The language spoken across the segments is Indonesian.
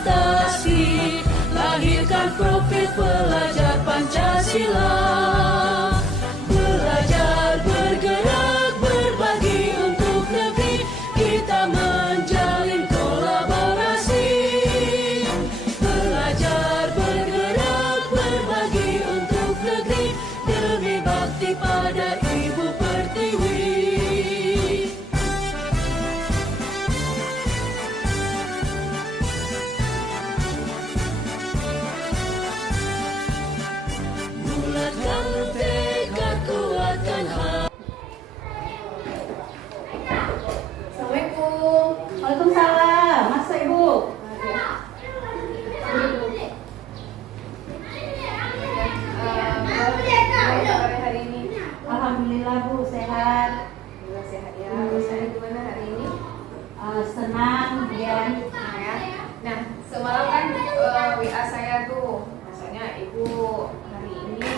prestasi, lahirkan profil pelajar Pancasila. Belajar, bergerak, berbagi untuk negeri, kita menjalin kolaborasi. Belajar, bergerak, berbagi untuk negeri, demi bakti pada Ibu Pertiwi. Bulatkan tekad, kuatkan hati. Assalamualaikum. Waalaikumsalam, masuk Ibu. Kabar hari ini? Alhamdulillah Bu, sehat. Alhamdulillah sehat ya. Saya gimana hari ini? Senang, kemudian Nah ya. Nah, semalam kan WA saya tuh, rasanya Ibu hari ini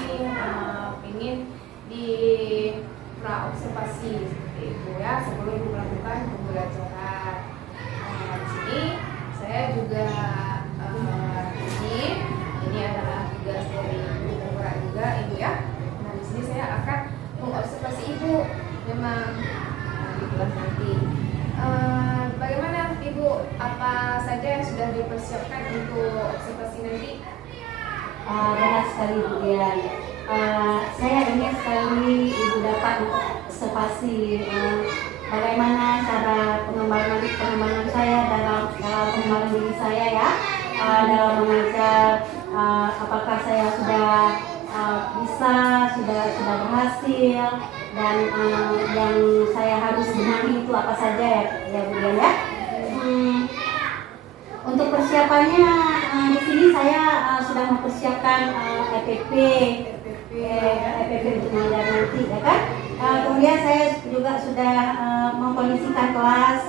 ingin di praobservasi seperti itu ya, sebelum Ibu melakukan pembelajaran. Di sini saya juga ini adalah tugas dari Ibu Penggerak juga Ibu ya. Nah, di sini saya akan mengobservasi Ibu memang di kelas nanti. Bagaimana Ibu? Apa saja yang sudah dipersiapkan untuk observasi nanti? benar sekali Bu Dian. Saya ingin sekali Ibu dapat observasi bagaimana cara pengembangan saya dalam pengembangan diri saya ya, dalam mengajar. Apakah saya sudah bisa, sudah berhasil, dan yang saya harus benahi itu apa saja ya Bu Dian ya. Untuk persiapannya di sini saya sudah mempersiapkan EPP untuk mengajar nanti ya kan. Kemudian saya juga sudah mengkondisikan kelas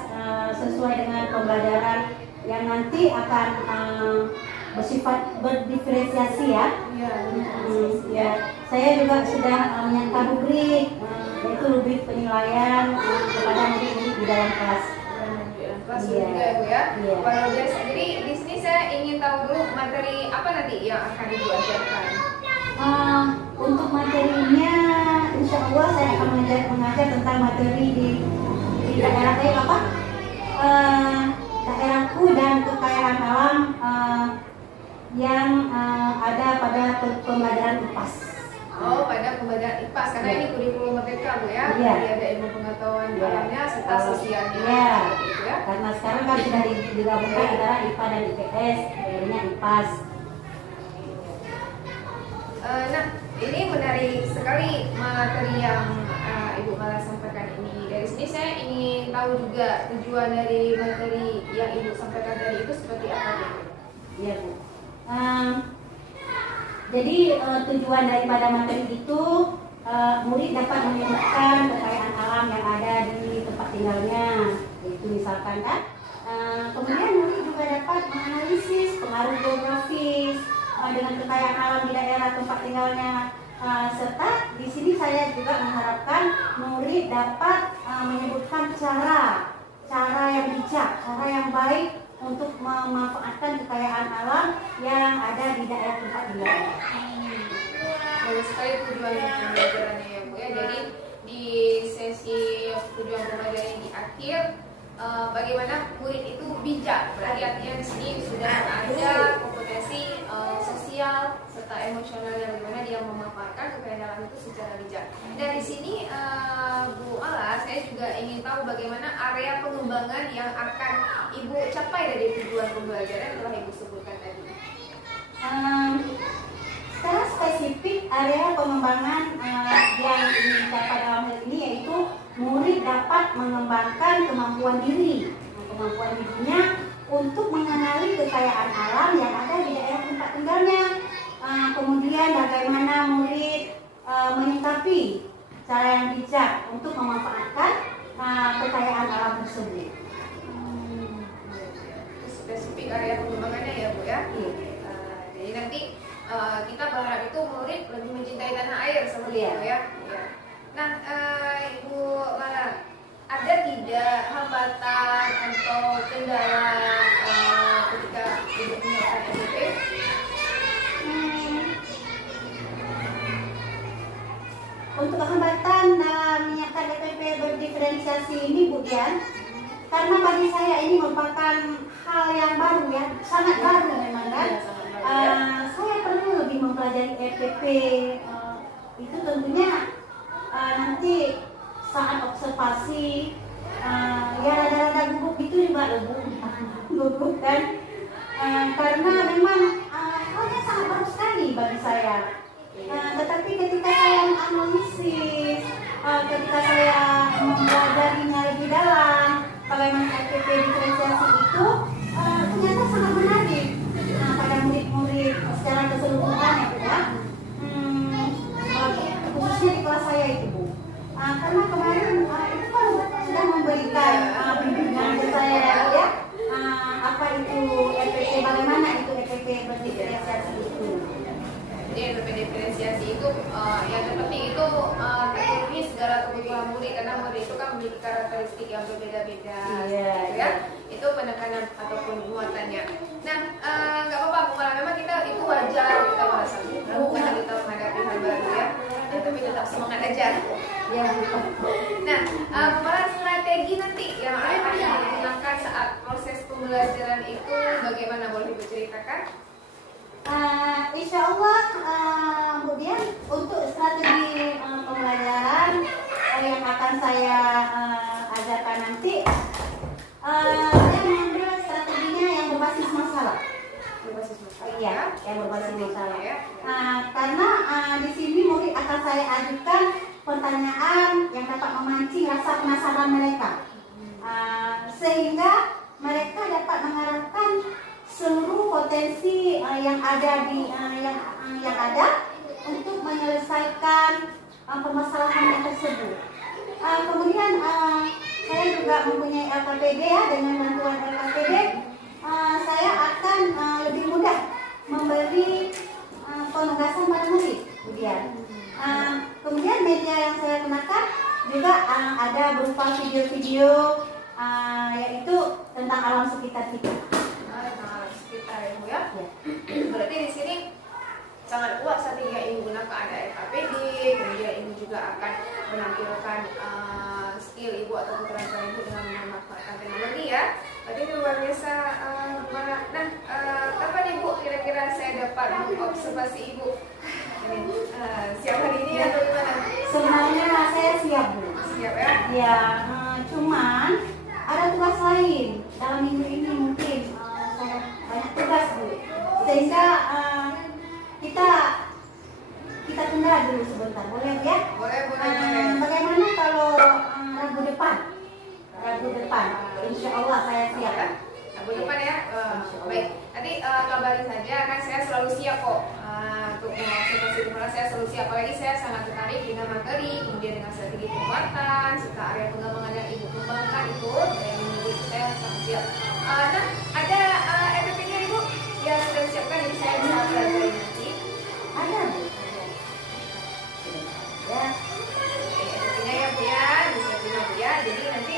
sesuai dengan pembelajaran yang nanti akan bersifat berdiferensiasi ya. Ya, saya juga sudah menyiapkan rubrik, yaitu rubrik penilaian kepada murid-murid di dalam kelas. Kelas juga ya Bu ya. Iya. Luar biasa. Jadi di sini saya ingin tahu dulu materi apa nanti yang akan Ibu ajarkan. Untuk materinya, insya Allah saya akan mengajar tentang materi di daerah saya apa? Daerahku dan kekayaan alam yang ada pada pembelajaran IPAS. Oh, pada pembelajaran IPAS karena ini kurikulum merdeka Bu ya. Iya. Jadi ada ilmu pengetahuan Iya. alamnya serta sosialnya. Iya. Gitu ya. Karena sekarang kan sudah digabungkan antara IPA dan IPS, jadinya IPAS. Nah, ini menarik sekali materi yang Ibu Mala sampaikan ini. Dari sini saya ingin tahu juga tujuan dari materi yang Ibu sampaikan tadi itu seperti apa Bu? Iya Bu. Jadi tujuan daripada materi itu murid dapat menyebutkan kekayaan alam yang ada di tempat tinggalnya, itu misalkan kan. Kemudian murid juga dapat menganalisis pengaruh geografis dengan kekayaan alam di daerah tempat tinggalnya. Serta di sini saya juga mengharapkan murid dapat menyebutkan cara yang bijak, cara yang baik untuk memanfaatkan kekayaan alam yang ada di daerah tempat tinggalnya. Bagus sekali tujuan pembelajarannya ya Bu ya. Jadi di sesi tujuan pembelajaran di akhir bagaimana murid itu bijak. Berarti artinya di sini sudah ada kompetensi sosial serta emosional yang bagaimana dia memanfaatkan kekayaan alam itu secara bijak. Dan di sini Bu Mala, saya juga ingin tahu bagaimana area pengembangan yang akan Ibu capai dari tujuan pembelajaran yang telah Ibu sebutkan tadi. Secara spesifik area pengembangan yang ingin dicapai dalam hal ini yaitu murid dapat mengembangkan kemampuan diri, kemampuan dirinya untuk mengenali kekayaan alam yang ada di daerah tempat tinggalnya. Kemudian bagaimana murid menyikapi cara yang bijak untuk memanfaatkan kekayaan alam tersebut. Spesifik area pengembangannya ya Bu ya. Iya. Jadi nanti kita berharap itu murid lebih mencintai tanah air seperti itu ya. Nah, Ibu Mala, ada tidak hambatan atau kendala ketika Ibu untuk hambatan dalam menyiapkan DPP berdiferensiasi ini Bu Dian, karena bagi saya ini merupakan hal yang baru ya, sangat baru memang kan. Saya perlu lebih mempelajari EPP. Itu tentunya nanti saat observasi ya rada-rada gugup itu juga gugup kan. Karena memang halnya sangat baru sekali bagi saya. Tetapi ketika saya menganalisis, ketika saya mempelajarinya lebih dalam, bagaimana EPP diferensiasi itu ternyata sangat menarik pada murid-murid secara keseluruhan ya. Khususnya di kelas saya itu Bu. Karena kemarin itu kan sudah memberikan bimbingan ke saya ya. Apa itu EPP, bagaimana itu EPP berdiferensiasi itu. Jadi EPP diferensiasi itu yang terpenting itu terpenuhi segala kebutuhan murid, karena murid itu kan memiliki karakteristik yang berbeda-beda, gitu ya. Itu penekanan ataupun muatannya. Nah, nggak apa-apa Bu Mala, memang kita itu wajar kita merasa ragu karena kita menghadapi hal baru ya. Tapi tetap semangat aja. Ya, nah, Bu Mala, strategi nanti yang akan digunakan saat proses pembelajaran itu bagaimana, boleh Ibu ceritakan? Insya Allah kemudian untuk strategi pembelajaran yang akan saya ajarkan nanti, saya mengambil strateginya yang berbasis masalah. Iya, yang berbasis masalah. Karena di sini murid akan saya ajukan pertanyaan yang dapat memancing rasa penasaran mereka, sehingga mereka dapat mengarahkan seluruh potensi yang ada yang ada untuk menyelesaikan permasalahan tersebut. Kemudian saya juga mempunyai LKPD ya, dengan bantuan LKPD saya akan lebih mudah memberi penugasan pada murid. Kemudian media yang saya gunakan juga ada berupa video-video yaitu tentang alam sekitar kita. Ya. Berarti di sini sangat kuat strategi yang Ibu gunakan, ada LKPD, kemudian Ibu juga akan menampilkan skill Ibu atau keterampilan Ibu dengan memanfaatkan teknologi ya. Berarti itu luar biasa. Nah, kapan Ibu kira-kira saya dapat mengobservasi Ibu? Siap hari ini atau gimana? Sebenarnya saya siap Bu. Siap ya? Ya, cuman ada tugas lain dalam minggu ini mungkin. Banyak tugas Bu, sehingga kita tunda dulu sebentar, boleh Bu ya? Boleh. Bagaimana kalau Rabu depan, insya Allah saya siap. Rabu depan ya. Baik, nanti kabarin saja, kan saya selalu siap kok untuk mengobservasi Bu Mala. Saya selalu siap, apalagi saya sangat tertarik dengan materi, kemudian dengan strategi penguatan serta area pengembangan yang Ibu kembangkan itu, yang menurut saya sangat siap. Nah, ada EPP-nya Ibu yang sudah disiapkan, jadi saya bisa pelajari nanti. Ada Bu. Ya. EPP-nya ya Bu ya, disiapin Bu ya. Jadi nanti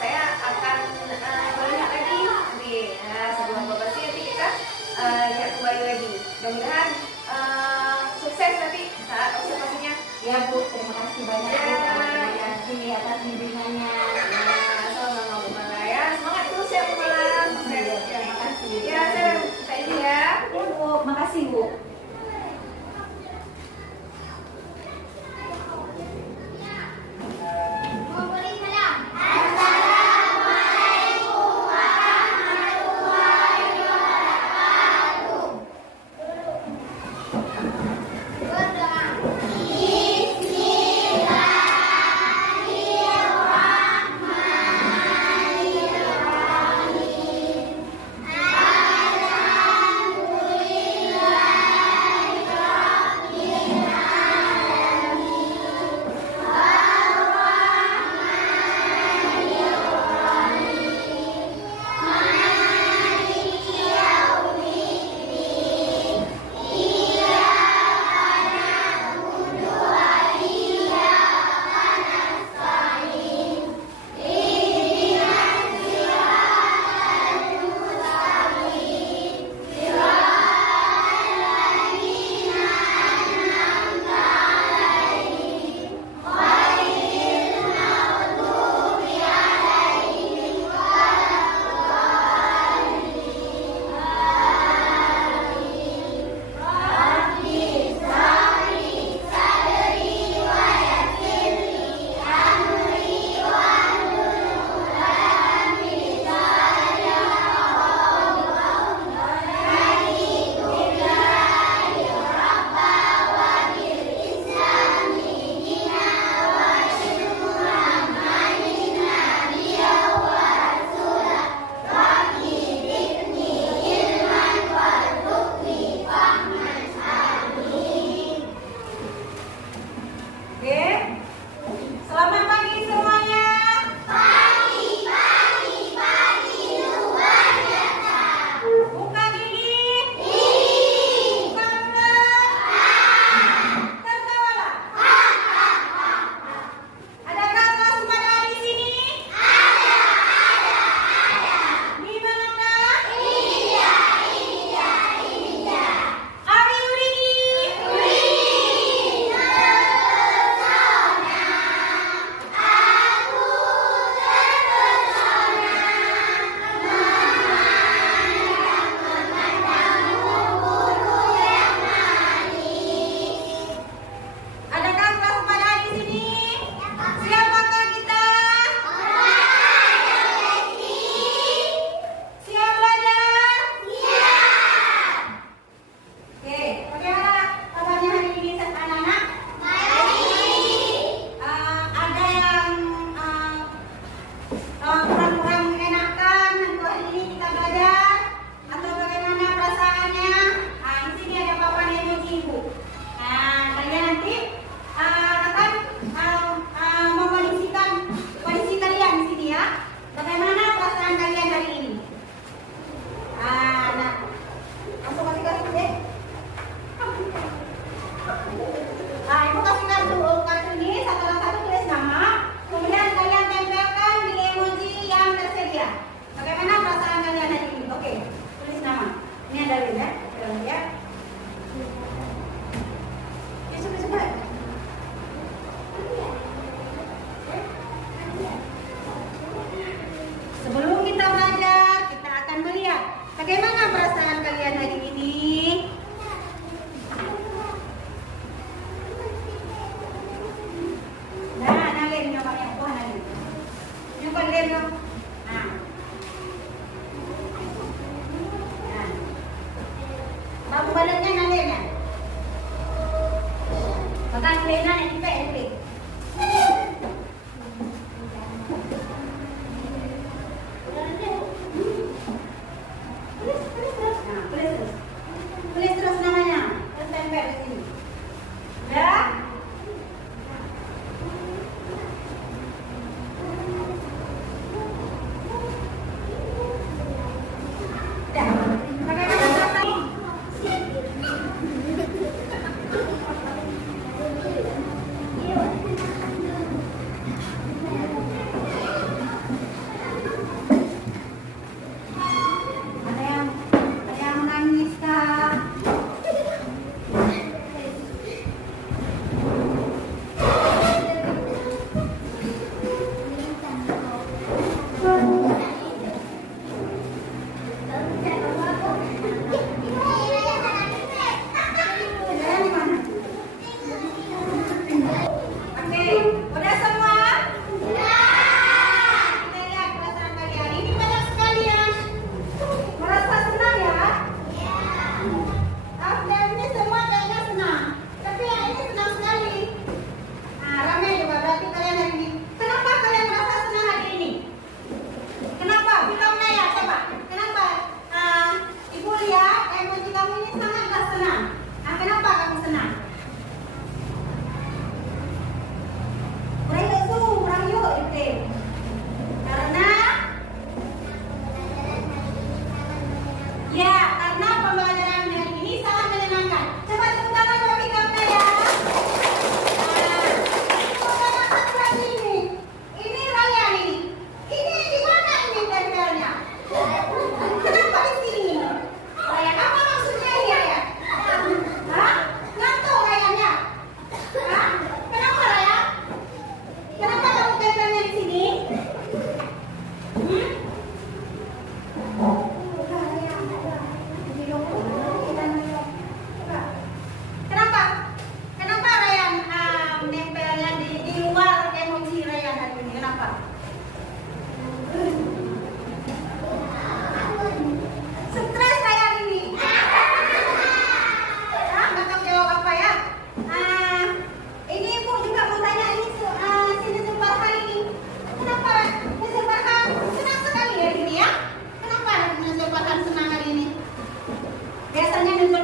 saya akan melihat lagi nanti sebelum observasi nanti kita lihat kembali lagi. Mudah-mudahan sukses nanti saat observasinya. Ya Bu, terima kasih banyak Bu. Terima kasih atas bimbingannya. Sama-sama Bu Mala ya. Semangat terus ya Bu Mala. Terima kasih. Ya, saya minta ini ya. Ya Bu, makasih Bu.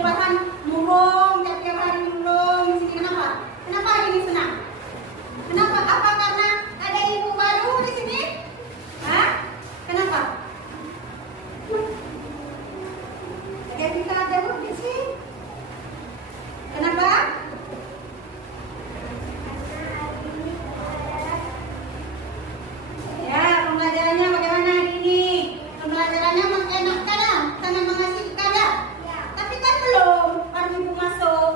bahan murung, tiap hari murung di sini. Kenapa? Kenapa hari ini senang? Kenapa? Apa karena ada ibu baru di sini? Hah? Kenapa? Kayak kita ada di sini. Kenapa? Ya, pembelajarannya bagaimana hari ini? Pembelajarannya mengenakan lah, sangat mengasihkan lah. Tapi kan belum, baru ibu masuk.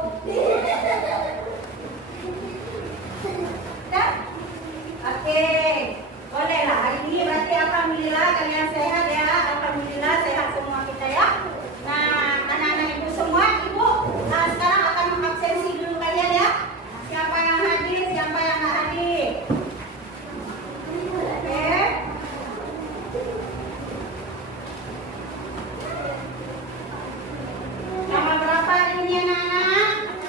Dah? Oke, boleh lah. Hari ini berarti alhamdulillah kalian sehat ya. Alhamdulillah sehat semua kita ya. Nah, anak-anak ibu semua, ibu sekarang akan mengabsensi dulu kalian ya. Siapa yang hadir, siapa yang nggak hadir. Oke. Nama berapa hari ini anak-anak? Oke.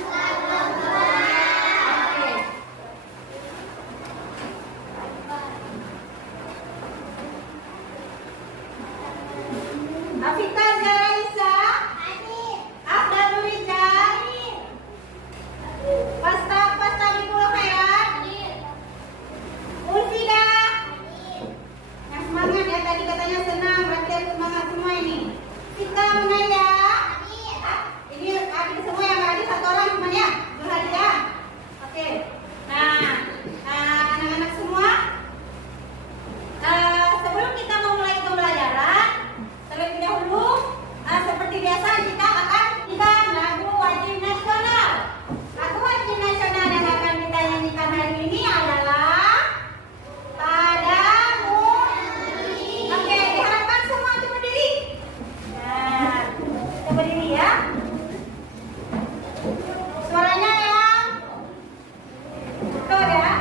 Afika Zaraisa, Abdul Rizal, Pasta Bikul Khairat, Ulfida. Yang semangat ya, tadi katanya senang, berarti harus semangat semua ini. Kita Munaya. Ini hadir semua yang hadir satu orang cuma ya, berhadir ya. Oke. Nah, anak-anak semua, sebelum kita memulai pembelajaran, terlebih dahulu, seperti biasa kita akan nyanyikan lagu wajib nasional. Lagu wajib nasional yang akan kita nyanyikan hari ini adalah Padamu. Oke, diharapkan semua untuk berdiri. Nah, kita berdiri ya. Suaranya yang betul ya.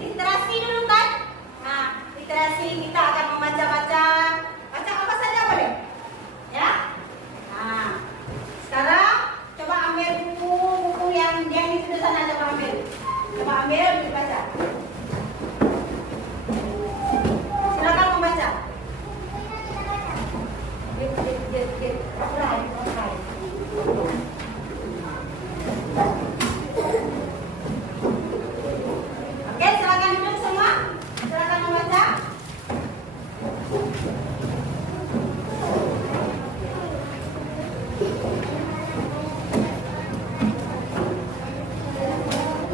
Literasi dulu kan? Nah, literasi kita akan membaca-baca. Baca apa saja boleh? Ya? Nah, sekarang coba ambil buku yang di sebelah sana, coba ambil. Coba ambil, dibaca. Silakan membaca. Oke, silakan duduk semua. Silakan membaca.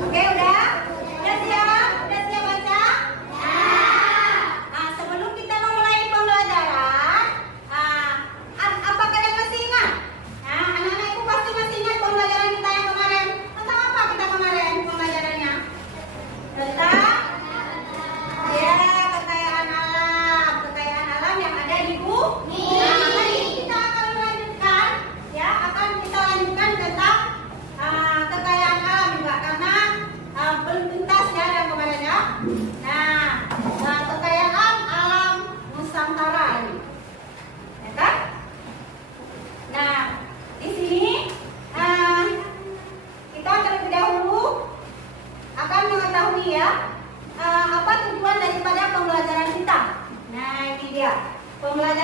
Oke, udah? Udah siap? Udah siap baca? Nah, sebelum kita memulai pembelajaran, apa kalian masih ingat? Nah, anak-anak ibu pasti masih ingat pembelajaran kita yang kemarin. Tentang apa kita kemarin pembelajarannya? Tentang kekayaan alam yang ada di bumi. Nah, hari ini kita akan melanjutkan, ya, akan kita lanjutkan tentang kekayaan alam juga karena belum tuntas ya yang kemarin ya. Nah, kekayaan alam Nusantara ini, ya kan? Nah, di sini kita terlebih dahulu akan mengetahui ya apa tujuan daripada pembelajaran kita. Nah, ini dia tujuan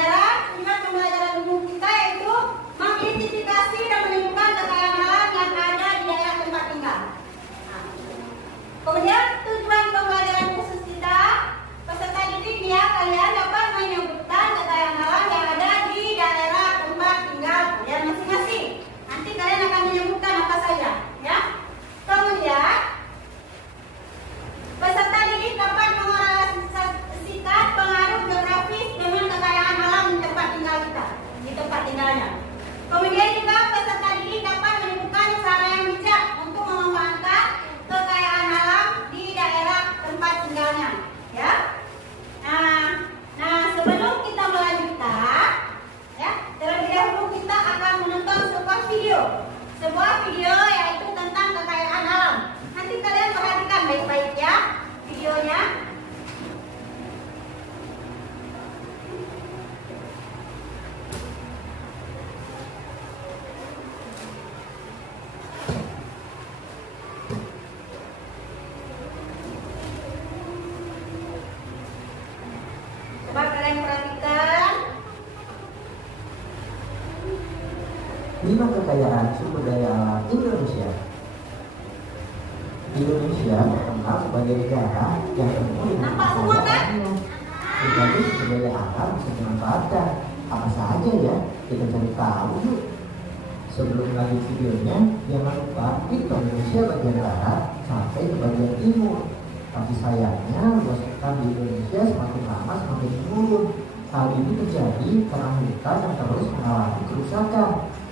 pembelajaran umum kita yaitu mengidentifikasi dan menentukan kekayaan alam yang ada di daerah tempat tinggal. Nah, kemudian tujuan pembelajaran khusus kita, peserta didik ya, kalian dapat menyebutkan kekayaan alam yang ada di daerah tempat tinggal kalian masing-masing. Nanti kalian akan menyebutkan apa saja, ya. Kemudian peserta didik dapat mengorelasikan pengaruh geografis dengan kekayaan alam di tempat tinggal kita. Gitu 5 kekayaan sumber daya alam Indonesia. Indonesia terkenal sebagai negara yang penuh dengan kekayaannya. Berbagai sumber daya alam bisa dimanfaatkan. Apa saja ya? Kita cari tahu yuk. Sebelum lanjut videonya, jangan lupa klik Indonesia bagian barat sampai ke bagian timur. Tapi sayangnya luas hutan di Indonesia semakin lama semakin menurun. Hal ini terjadi karena hutan yang terus mengalami kerusakan.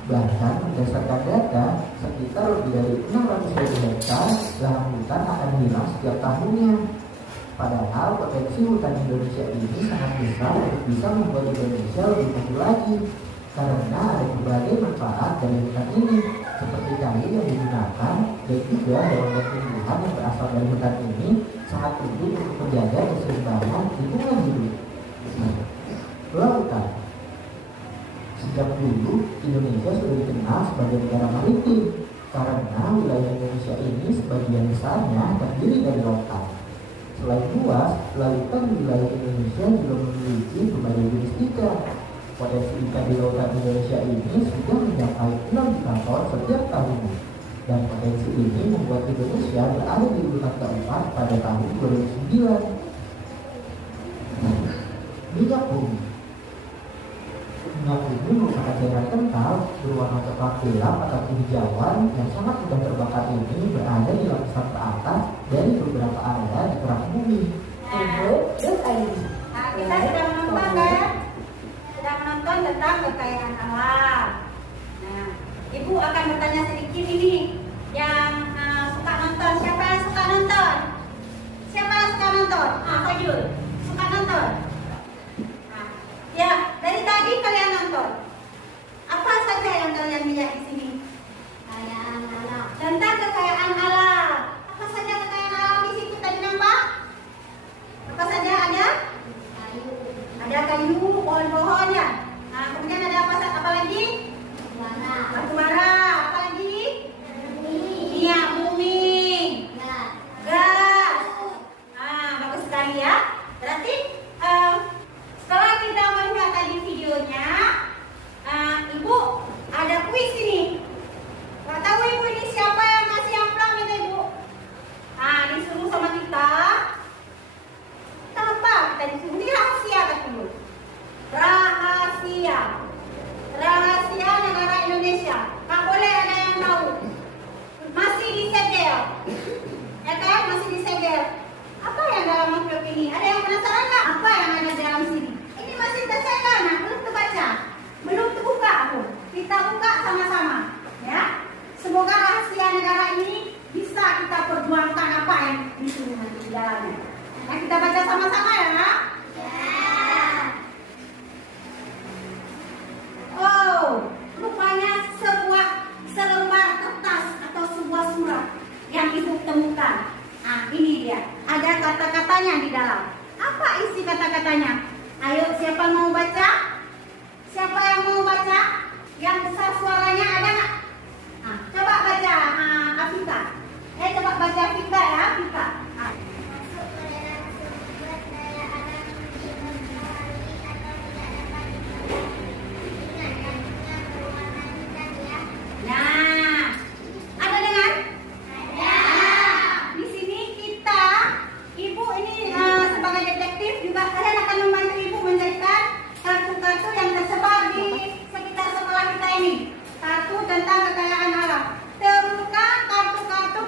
Bahkan berdasarkan data, sekitar lebih dari 600.000 hektar lahan hutan akan hilang setiap tahunnya. Padahal potensi hutan Indonesia ini sangat besar untuk bisa membuat Indonesia lebih maju lagi. Karena ada berbagai manfaat dari hutan ini, seperti kayu yang digunakan dan juga hewan dan tumbuhan yang berasal dari hutan ini sangat penting untuk menjaga keseimbangan lingkungan hidup. Lautan. Sejak dulu, Indonesia sudah dikenal sebagai negara maritim karena wilayah Indonesia ini sebagian besarnya terdiri dari lautan. Selain luas, lautan di wilayah Indonesia juga memiliki berbagai jenis ikan. Potensi ikan di lautan Indonesia ini sudah mencapai 6 juta ton setiap tahunnya. Dan potensi ini membuat Indonesia berada di urutan keempat pada tahun 2009. Minyak bumi. Minyak bumi merupakan cairan kental berwarna coklat gelap atau kehijauan yang sangat mudah terbakar ini berada di lapisan teratas dari beberapa area di permukaan bumi. Kita sudah menonton kan? Sudah menonton tentang kekayaan alam. Nah, Ibu akan bertanya sedikit ini. Yang suka nonton, siapa yang suka nonton? Siapa yang suka nonton? Fajul, suka nonton? Ya, dari tadi kalian nonton. Apa saja yang kalian lihat di sini? Kekayaan alam. Tentang kekayaan alam. Apa saja kekayaan alam di situ tadi nampak? Apa saja ada? Kayu. Ada kayu, pohon-pohon ya. Nah, kemudian ada apa lagi? Batu bara. Apa lagi? Minyak bumi. Gas. Bagus sekali ya. Berarti setelah kita melihat tadi videonya, Ibu ada kuis ini. Gak tahu Ibu ini siapa yang ngasih amplang ini Ibu? Disuruh sama kita. Kita apa? Kita disuruh ini rahasia kan dulu. Rahasia. Rahasia negara Indonesia. Gak boleh ada yang tahu. Masih disegel. Ya kan? Masih disegel. Apa yang dalam amplop ini? Ada yang penasaran nggak? Apa yang ada di dalam sini? Ini masih tersegel, nah belum terbaca, belum terbuka pun. Kita buka sama-sama, ya. Semoga rahasia negara ini bisa kita perjuangkan apa yang di sini nanti di dalamnya. Nah, kita baca sama-sama ya. Oh, rupanya sebuah selembar kertas atau sebuah surat yang Ibu temukan. Ini dia. Ada kata-katanya di dalam. Apa isi kata-katanya? Ayo, siapa mau baca? Siapa yang mau baca? Yang besar suaranya ada nggak? Coba baca, Afika. Coba baca Afika ya, Afika. Nah, ada dengar? Di sini kita, Ibu ini sebagai detektif juga kalian akan membantu Ibu mencarikan kartu-kartu yang tersebar di sekitar sekolah kita ini. Kartu tentang kekayaan alam. Temukan kartu-kartu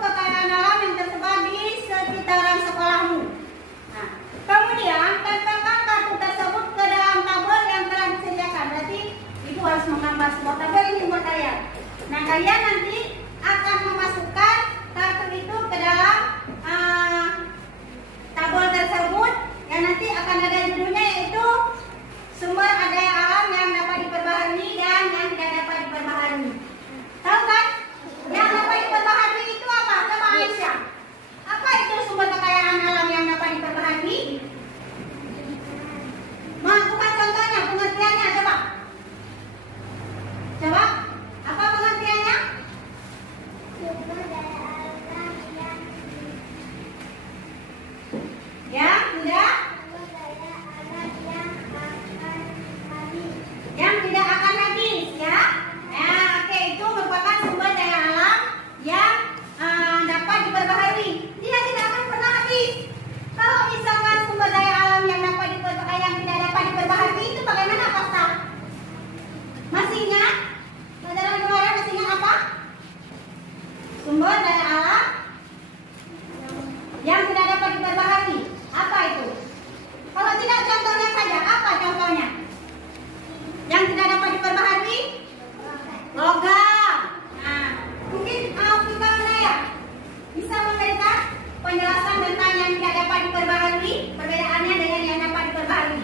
diperbaharui? Perbedaannya dengan yang dapat diperbaharui?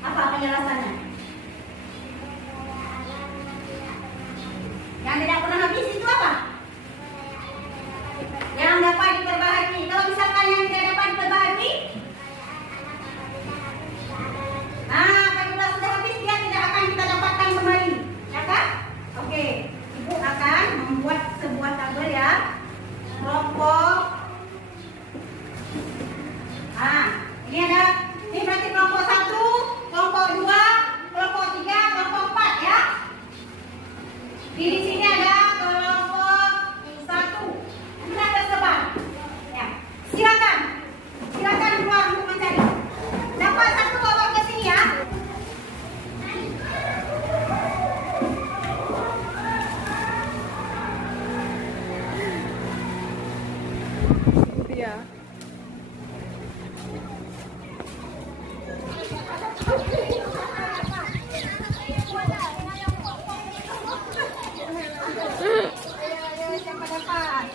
Apa penjelasannya? Yang tidak pernah habis itu apa? Yang dapat diperbaharui. Kalau misalkan yang tidak dapat diperbaharui, apabila sudah habis dia tidak akan kita dapatkan kembali, ya kan? Oke, ibu akan membuat sebuah tabel ya, kelompok. Ini ada, ini berarti kelompok 1, kelompok 2, kelompok 3, kelompok 4 ya. Di sini ada kelompok 1. Sudah tersebar. Ya. Silakan keluar untuk mencari. Dapat 1 bawa ke sini ya. Iya. Siapa dapat?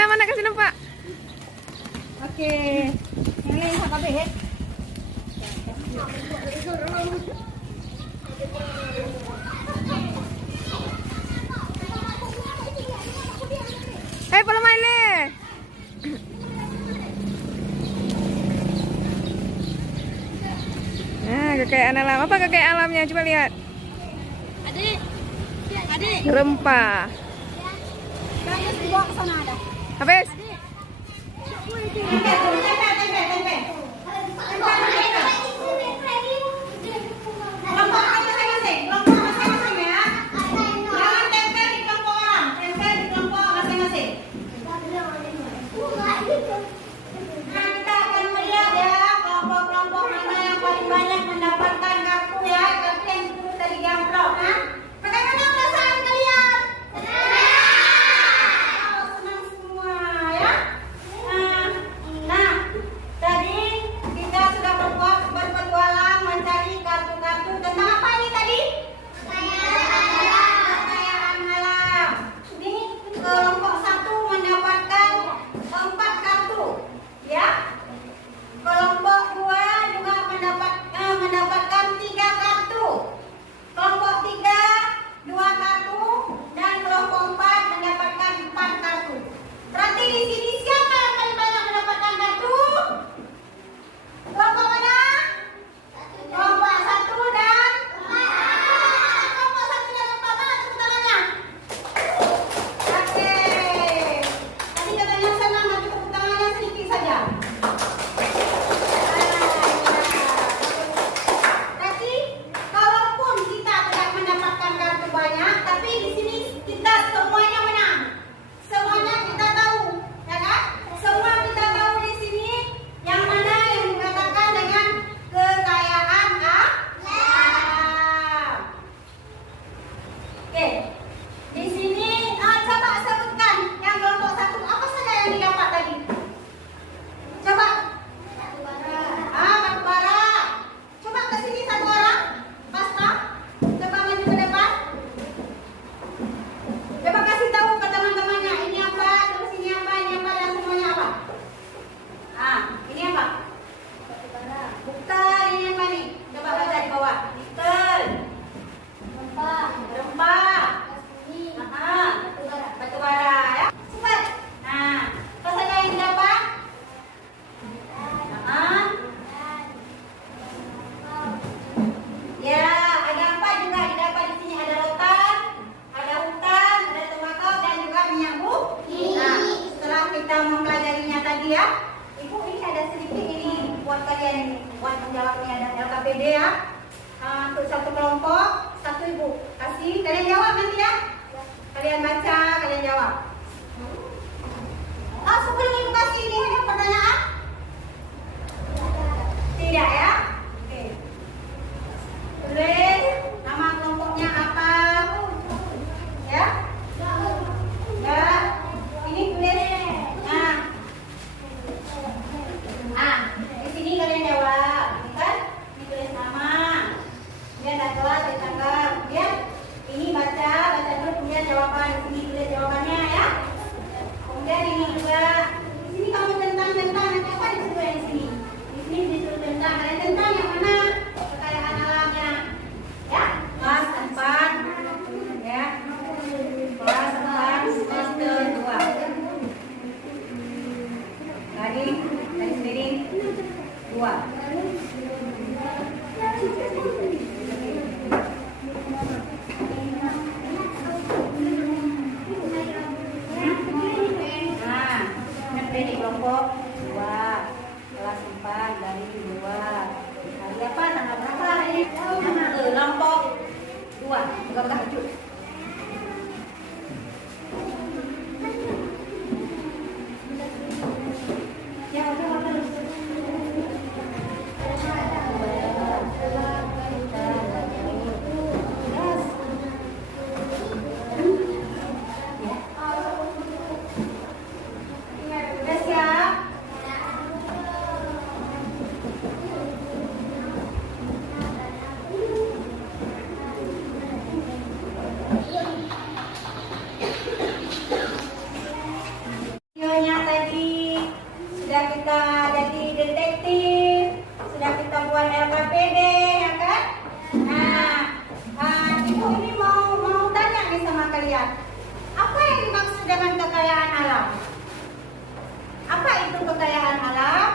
Mana kasih nampak? Oke. Yang lain siapa be? Belum main nih. Nah, kekayaan alam. Apa kekayaan alamnya? Coba lihat. Adik. Rempah. Kayaknya dibawa ke sana ada. Habis? Tempe. Kelompok masing-masing ya. Jangan tempel di kelompok orang, tempel di kelompok masing-masing. Nah, kita akan melihat ya kelompok-kelompok mana yang paling banyak mendapatkan kartu ya, kartu yang ditulis tadi di amplop. Bagaimana perasaan kalian? Senang semua ya. Nah, tadi kita sudah berpetualang mencari kartu-kartu tentang apa ini tadi? Kekayaan alam. Ini kelompok 1 mendapatkan 4 kartu, ya. Kelompok 2 juga mendapatkan 3 kartu. Kelompok 3 2 kartu dan kelompok 4 mendapatkan 4 kartu. Berarti di sini siapa yang paling banyak mendapatkan kartu? Kelompok mana? Kelompok 1 dan kelompok 1 dan 4 mana tepuk tangannya? Oke. Tadi katanya senang, tapi tepuk tangannya sedikit saja. Berarti kalaupun kita tidak mendapatkan kartu banyak, tapi di sini kita semuanya menang. Semuanya kita tahu, ya kan? Semua kita tahu di sini yang mana yang dikatakan dengan kekayaan alam. Oke, di sini coba sebutkan yang kelompok 1 apa saja yang didapat tadi. Coba. Batu bara. Coba ke sini 1 orang. Pasta. Coba maju ke depan. Coba kasih tahu ke teman-temannya ini apa, terus ini apa, dan semuanya apa. Ini apa? Bukan, ini apa nih? Coba baca di bawah. Nikel. Rempah. Batu bara ya. Cepat. Apa saja yang didapat? Ya, ada apa juga didapat di sini? Ada rotan, ada hutan, ada tembakau dan juga minyak bumi. Nah, setelah kita mempelajarinya tadi ya, Ibu ini ada sedikit ini buat kalian ini, buat menjawabnya dan LKPD ya. Untuk 1 kelompok, 1 Ibu kasih, kalian jawab nanti ya. Kalian baca, kalian jawab. Sebelum Ibu kasih ini ada pertanyaan? Tidak ya? Oke. Tulis nama kelompoknya apa? Ya? Ya. Ini tulis. Di sini kalian jawab. Ini kan? Ini tulis nama. Dua. Nah, nanti di kelompok 2, kelas 4 dari 2. Hari apa? Tanggal berapa hari ini? Kelompok 2. Buka-buka baju. Ya, udah. Udah siap? Videonya tadi sudah kita jadi detektif, sudah kita buat LKPD, ya kan? Nah, ibu ini mau tanya nih sama kalian, apa yang dimaksud dengan kekayaan alam? Apa itu kekayaan alam?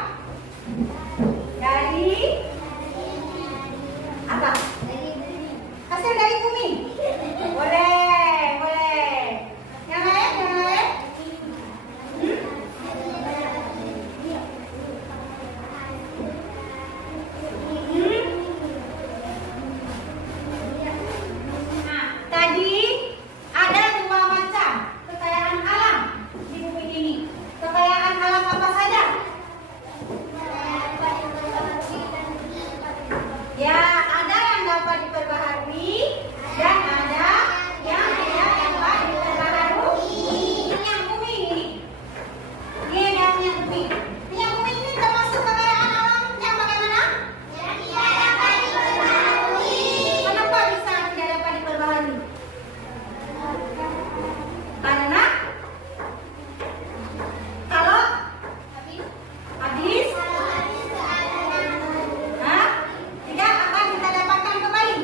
Dari apa? Hasil dari bumi. Boleh. Yang lain? Nah, tadi ada 2 macam kekayaan alam di bumi ini. Kekayaan alam apa saja? Ya, ada yang dapat diperbaharui dan ada yang tidak dapat diperbaharui. Minyak bumi ini. Ini yang minyak bumi. Minyak bumi ini termasuk kekayaan alam yang bagaimana? Yang tidak dapat diperbaharui. Kenapa bisa tidak dapat diperbaharui? Karena kalau habis, tidak akan kita dapatkan kembali.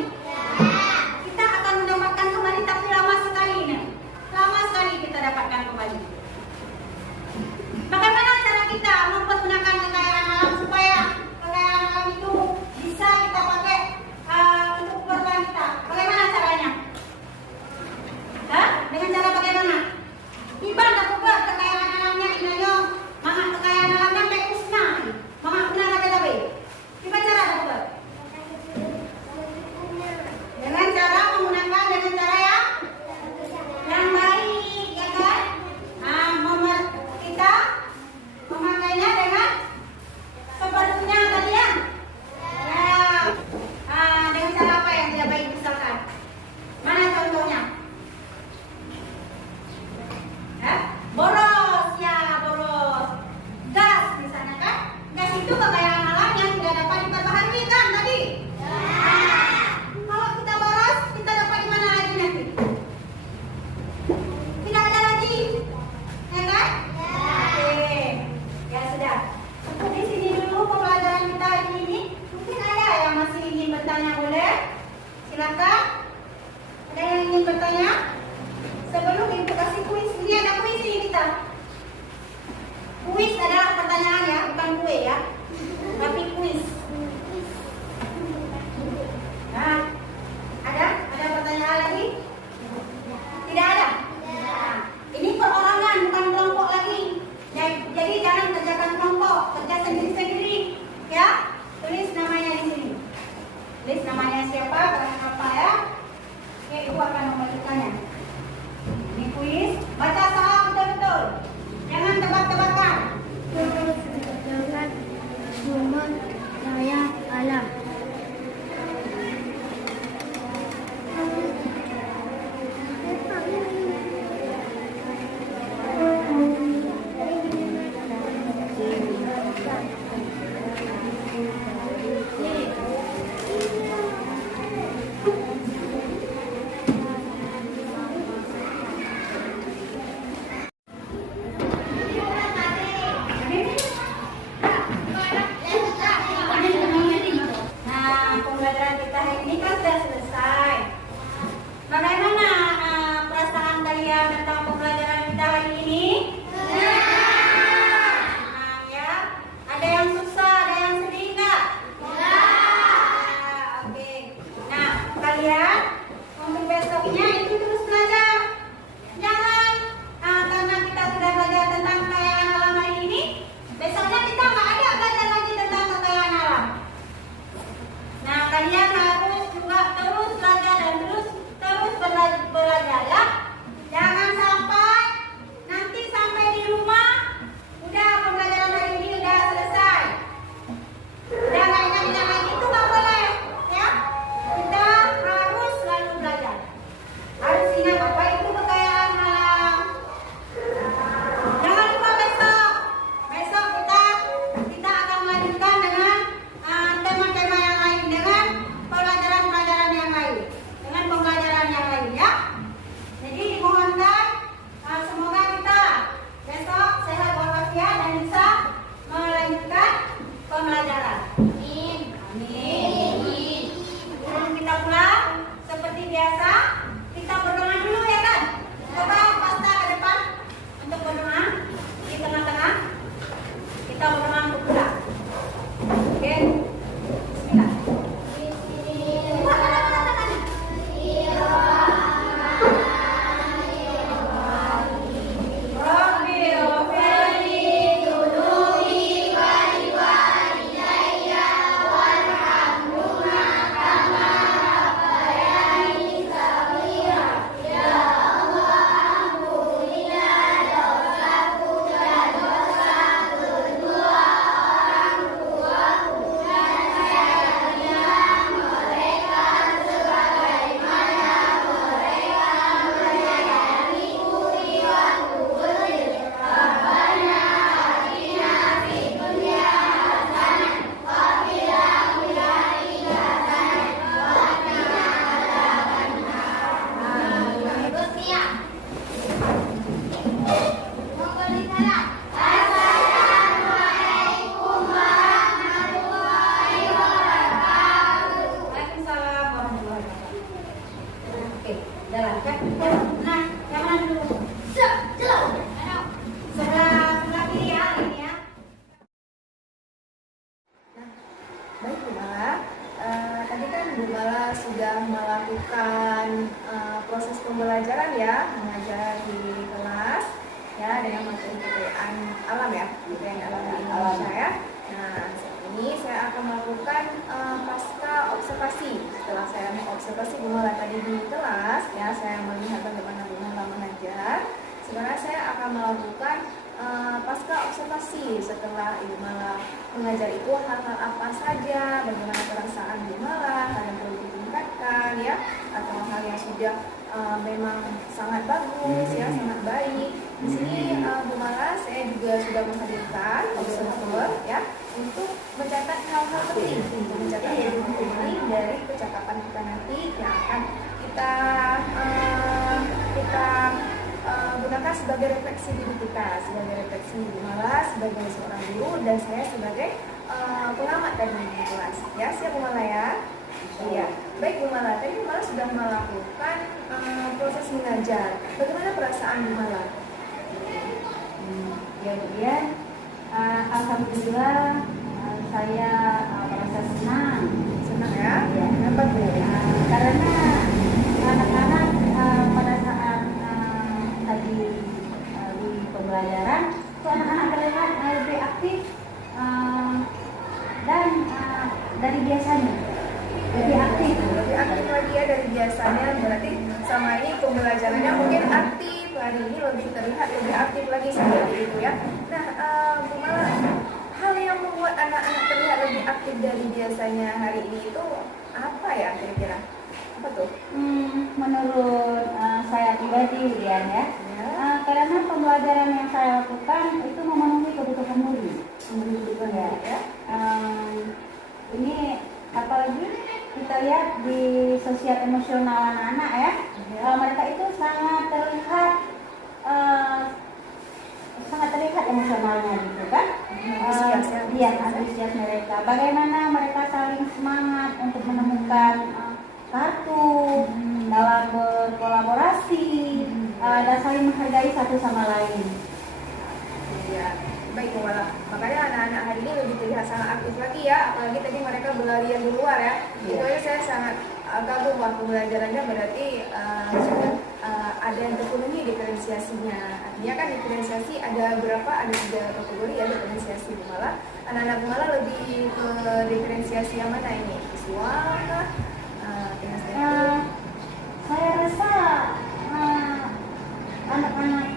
Kita akan mendapatkan kembali, tapi lama sekali. Lama sekali kita dapatkan kembali. Bagaimana cara kita mempergunakan kekayaan alam supaya kekayaan alam itu bisa kita pakai untuk keperluan kita? Bagaimana caranya? Dengan cara bagaimana? Iban aku buat kekayaan alamnya inanyo, mga kekayaan alamnya kayak usna, mga benar labe-labe. Iban cara aku buat? Dengan cara menggunakan dengan cara yang baik, ya kan? Kita memakainya dengan sepertinya tadi ya. Dengan cara apa yang tidak baik misalkan? Mana contohnya? Boros, boros. Gas misalnya kan? Gas itu kekayaan alam yang tidak dapat diperbaharui kan tadi? Kalau kita boros, kita dapat di mana lagi nanti? Tidak ada lagi, ya kan? Oke, ya sudah. Cukup di sini dulu pembelajaran kita hari ini. Mungkin ada yang masih ingin bertanya, boleh? Silakan. Ada yang ingin bertanya? Sebelum ibu kasih kuis, ini ada kuis ini kita. Kuis adalah pertanyaan ya, bukan kue ya, tapi kuis. Nah, ada pertanyaan lagi? Tidak ada. Nah, ini perorangan bukan kelompok lagi. Jadi jangan kerjakan kelompok, kerja sendiri-sendiri, ya. Tulis namanya di sini. Tulis namanya siapa, barang apa ya. Oke, ibu akan memberikannya. Ini kuis, baca salah betul-betul. Jangan tebak-tebakan. Sumber daya alam. pembelajaran? Amin. Amin. Sebelum kita pulang, seperti biasa, kita berdoa dulu ya kan? Coba pasta ke depan untuk berdoa. Di tengah-tengah, kita berdoa untuk pulang. Oke? Bismillah. Baik Bu Mala, tadi kan Bu Mala sudah melakukan proses pembelajaran ya, mengajar di kelas ya dengan materi kekayaan alam ya, kekayaan alam di Indonesia ya. Nah saat ini saya akan melakukan pasca observasi. Setelah saya mengobservasi Bu Mala tadi di kelas ya, saya melihat bagaimana Bu Mala mengajar. Sekarang saya akan melakukan pasca observasi setelah Ibu Mala mengajar itu hal-hal apa saja, bagaimana perasaan Ibu Mala, hal yang perlu ditingkatkan ya, atau hal yang sudah memang sangat bagus ya, sangat baik. Di sini Bu Mala saya juga sudah menghadirkan observer ya untuk mencatat hal-hal penting, untuk mencatat hal-hal penting dari percakapan kita nanti yang akan kita gunakan sebagai refleksi diri kita, sebagai refleksi Bu Mala sebagai seorang guru dan saya sebagai pengamat tadi di kelas. Ya, siap Bu Mala ya? Iya. Baik Bu Mala, tadi Bu Mala sudah melakukan proses mengajar. Bagaimana perasaan Bu Mala? Ya, alhamdulillah saya merasa senang. Senang ya? Ya. Kenapa Bu? Karena anak-anak pada saat tadi di pembelajaran itu anak-anak terlihat lebih aktif dan dari biasanya lebih aktif Lagi ya dari biasanya, berarti sama ini pembelajarannya mungkin aktif, hari ini lebih terlihat lebih aktif lagi seperti itu ya. Nah Bu Mala, hal yang membuat anak-anak terlihat lebih aktif dari biasanya hari ini itu apa ya kira-kira? Apa tuh? Menurut saya pribadi Dian ya, karena pembelajaran yang saya lakukan itu memenuhi kebutuhan murid. Ya. Ini apalagi kita lihat di sosial emosional anak-anak ya, mereka itu sangat terlihat emosionalnya gitu kan. Antusias mereka. Bagaimana mereka saling semangat untuk menemukan kartu dalam berkolaborasi dan saling menghargai satu sama lain. Ya, baik Bu Mala. Makanya anak-anak hari ini lebih terlihat sangat aktif lagi ya, apalagi tadi mereka berlarian di luar ya. Itu aja saya sangat kagum wah pembelajarannya berarti sudah ada yang terpenuhi diferensiasinya. Artinya kan diferensiasi ada berapa? Ada 3 kategori ya diferensiasi Bu Mala. Anak-anak Bu Mala lebih ke diferensiasi yang mana ini? Visual kah? Saya rasa anak-anak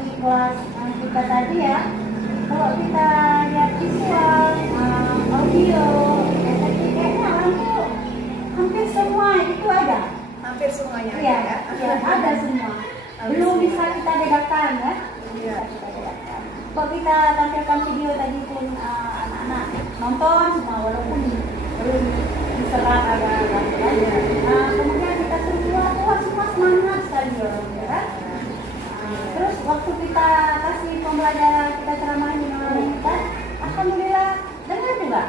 di kelas kita tadi ya, kalau kita lihat visual, audio, kayaknya orang tuh hampir semua itu ada. Hampir semuanya Iya, ada ya. ya, ada semua. Belum bisa kita bedakan ya. Iya. Bisa kita bedakan. Kalau kita tampilkan video tadi pun anak-anak nonton semua walaupun belum diserap ada ya. Kemudian kita semua semua semangat sekali ya kan. Terus waktu kita kasih pembelajaran, kita ceramahin dengan kita, alhamdulillah dengar juga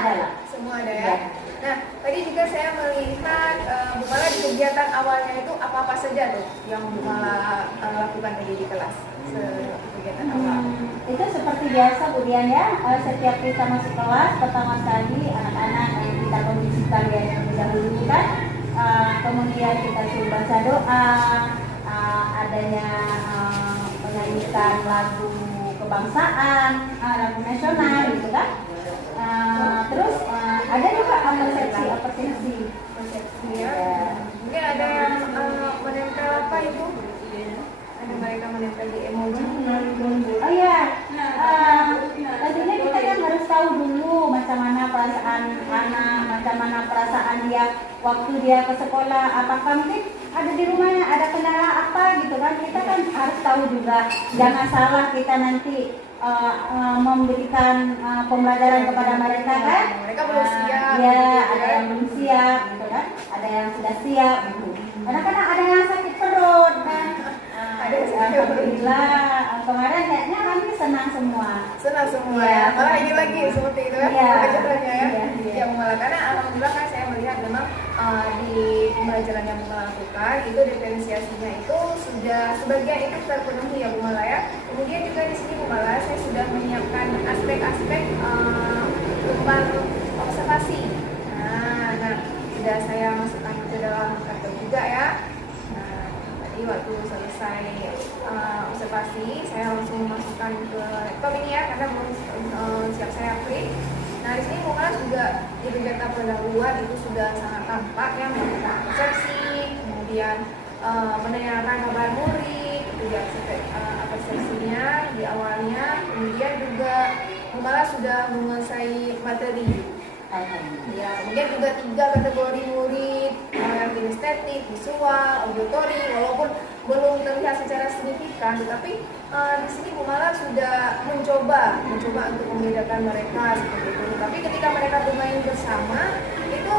ada lah. Semua ada ya. Ya. Nah, tadi juga saya melihat Bu Mala di kegiatan awalnya itu apa-apa saja tuh yang Bu Mala lakukan tadi di kelas. Kegiatan awal. Itu seperti biasa Bu Dian ya, setiap kita masuk kelas pertama sekali anak-anak kita kondisikan ya terlebih dahulu kan, kemudian kita suruh baca doa, adanya menyanyikan lagu kebangsaan, lagu nasional gitu kan. Terus ada juga persepsi. Persepsi ya. Mungkin ada yang menempel apa itu? Ada mereka menempel di emoji. Oh iya, tentunya kita kan harus tahu dulu macam mana perasaan anak, macam mana perasaan dia waktu dia ke sekolah. Apakah mungkin ada di rumahnya ada kendala apa gitu kan? Kita kan harus tahu juga. Jangan salah kita nanti memberikan pembelajaran kepada mereka kan? Mereka belum siap. Ya, ada yang belum siap gitu kan? Ada yang sudah siap. Gitu. Kadang-kadang ada yang sakit perut kan? Alhamdulillah, kemarin kayaknya kami senang semua. Senang semua Ya, ya. Malah ingin lagi seperti itu ya. Iya. Pembelajarannya ya. Iya. Yang malah karena alhamdulillah kan saya melihat memang di pembelajaran yang Mala lakukan itu diferensiasinya itu sudah sebagian itu terpenuhi ya Bu Mala ya. Kemudian juga di sini Bu Mala saya sudah menyiapkan aspek-aspek lembar observasi. Nah, sudah saya masukkan ke dalam kartu juga ya. Waktu selesai observasi saya langsung masukkan ke laptop ini ya karena belum siap saya print. Nah di sini Bu Mala juga di kegiatan pendahuluan itu sudah sangat tampak ya melakukan persepsi, kemudian menanyakan kabar murid, kemudian persepsinya di awalnya, kemudian juga Bu Mala sudah menguasai materi. Ya, kemudian juga 3 kategori murid yang kinestetik, visual, auditory, walaupun belum terlihat secara signifikan, tetapi di sini Bu Mala sudah mencoba untuk membedakan mereka seperti itu. Tapi ketika mereka bermain bersama, itu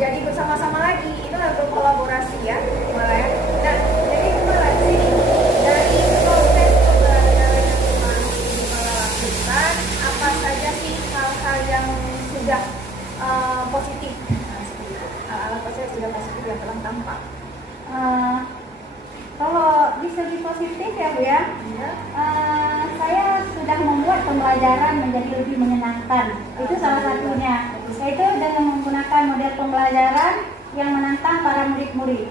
jadi bersama-sama lagi, itu harus berkolaborasi ya, Bu Mala ya. Nah, jadi Bu Mala di sini dari proses pembelajaran yang Bu Mala lakukan, apa saja sih hal-hal yang sudah positif, hal-hal sudah positif yang telah tampak. Kalau di segi positif ya Bu ya, saya sudah membuat pembelajaran menjadi lebih menyenangkan. Itu salah satunya. Yaitu dengan menggunakan model pembelajaran yang menantang para murid-murid.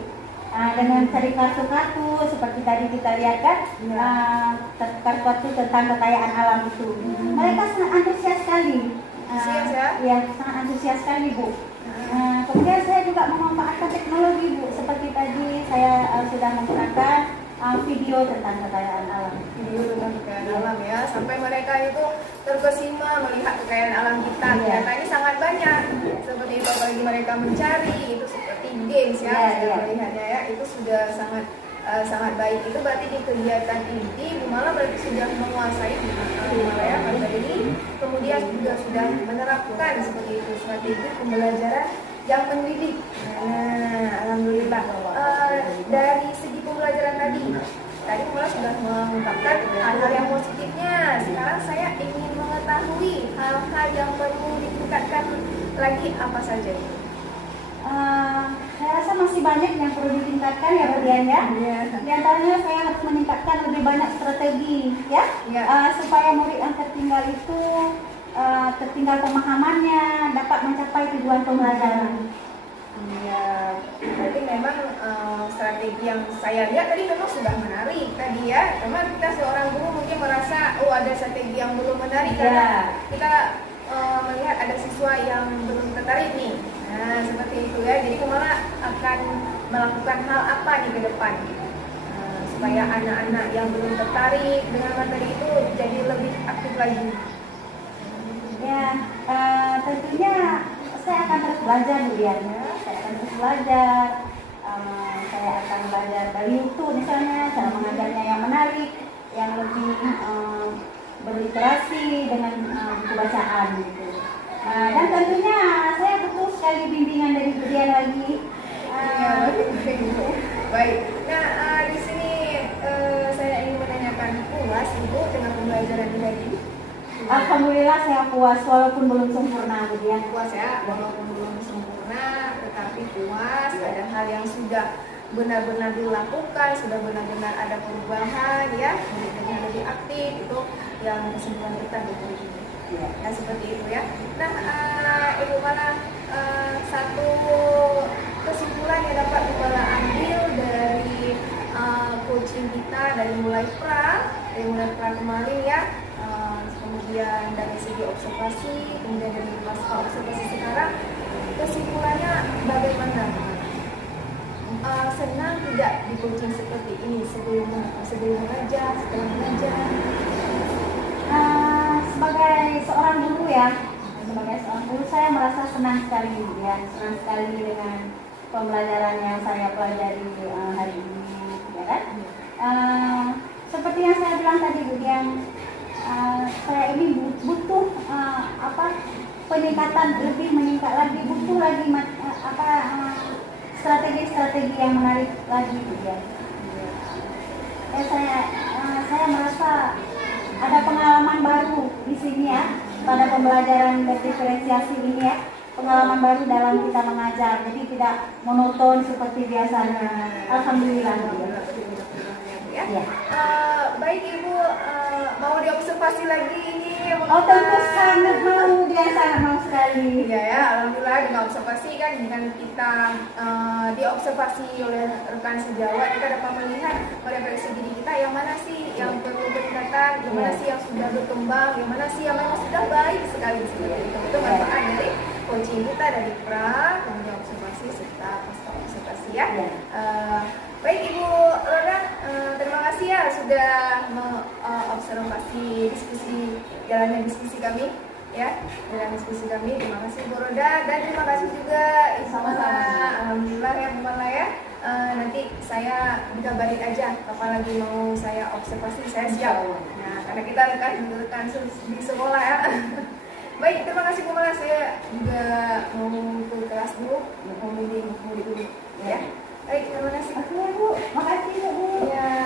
Dengan cari kartu-kartu seperti tadi kita lihat kan, kartu-kartu tentang kekayaan alam itu. Mereka sangat antusias sekali. Ya, sangat antusias sekali Bu. Kemudian saya juga memanfaatkan teknologi Bu, seperti tadi saya sudah menggunakan video tentang kekayaan alam. Video tentang kekayaan alam ya, sampai mereka itu terkesima melihat kekayaan alam kita. Ternyata ini sangat banyak. Seperti itu apalagi mereka mencari itu seperti games ya, saya melihatnya ya, itu sudah sangat baik. Itu berarti di kegiatan ini Bu Mala berarti sudah menguasai Bu Mala ya materi, kemudian juga sudah menerapkan seperti itu strategi pembelajaran yang mendidik. Nah, alhamdulillah. Dari segi pembelajaran tadi Bu Mala sudah mengungkapkan hal-hal yang positifnya. Sekarang saya ingin mengetahui hal-hal yang perlu ditingkatkan lagi apa saja itu. Saya rasa masih banyak yang perlu ditingkatkan ya Bu Dian ya. Di antaranya saya harus meningkatkan lebih banyak strategi ya, supaya murid yang tertinggal itu tertinggal pemahamannya, dapat mencapai tujuan pembelajaran. Ya, berarti memang strategi yang saya lihat tadi memang sudah menarik tadi ya. Memang kita seorang guru mungkin merasa ada strategi yang belum menarik karena kita melihat ada siswa yang belum tertarik nih. Nah, seperti itu ya. Jadi Bu Mala akan melakukan hal apa nih ke depan supaya anak-anak yang belum tertarik dengan materi itu jadi lebih aktif lagi. Ya, tentunya saya akan terus belajar Bu Dian ya. Saya akan terus belajar. Saya akan belajar dari YouTube misalnya, cara mengajarnya yang menarik, yang lebih berliterasi dengan buku bacaan gitu. Dan tentunya saya butuh sekali bimbingan dari Bu Dian lagi. Baik. Nah, di sini saya ingin menanyakan puas Ibu dengan pembelajaran tadi. Alhamdulillah saya puas walaupun belum sempurna kemudian. Puas ya, walaupun belum sempurna, tetapi puas. Ada hal yang sudah benar-benar dilakukan, sudah benar-benar ada perubahan ya, murid-muridnya lebih aktif, itu yang kesimpulan kita gitu. Ya. Nah seperti itu ya. Nah Ibu Mala, satu kesimpulan yang dapat Ibu Mala ambil dari coaching kita dari mulai pra kemarin ya, kemudian dari segi observasi, kemudian dari pasca observasi sekarang, kesimpulannya bagaimana? Senang tidak di coaching seperti ini sebelum mengajar, setelah mengajar? Sebagai seorang guru ya, saya merasa senang sekali ya, senang sekali dengan pembelajaran yang saya pelajari hari ini, ya kan? Seperti yang saya bilang tadi, Bu, yang saya ini butuh peningkatan, lebih meningkat lagi, butuh lagi strategi-strategi yang menarik lagi, Bu, ya. Saya merasa ada pengalaman baru di sini ya, pada pembelajaran berdiferensiasi ini ya, pengalaman baru dalam kita mengajar, jadi tidak monoton seperti biasanya. Alhamdulillah. Ya. Ya. Baik Ibu, mau diobservasi lagi ini? Oh tentu sangat mau, dia sangat mau sekali. Iya ya, alhamdulillah dengan observasi kan, dengan kita diobservasi oleh rekan sejawat, kita dapat melihat merefleksi diri kita yang mana sih yang perlu peningkatan, yang mana sih yang sudah berkembang, yang mana sih yang memang sudah baik sekali seperti itu. Itu manfaat dari coaching kita dari pra, kemudian observasi serta pasca observasi ya. Baik Ibu Roda, terima kasih ya sudah mengobservasi jalannya diskusi kami ya, jalan diskusi kami. Terima kasih Ibu Roda, dan terima kasih juga Ibu Mala. Alhamdulillah ya Bu Mala ya. Nanti saya dikabarin aja kapan lagi mau saya observasi, saya siap. Nah, karena kita rekan di sekolah ya. Baik, terima kasih Bu Mala. Saya juga mau ke kelas dulu, mau membimbing murid dulu ya. Baik, terima kasih. Oke Bu, makasih Bu. Ya.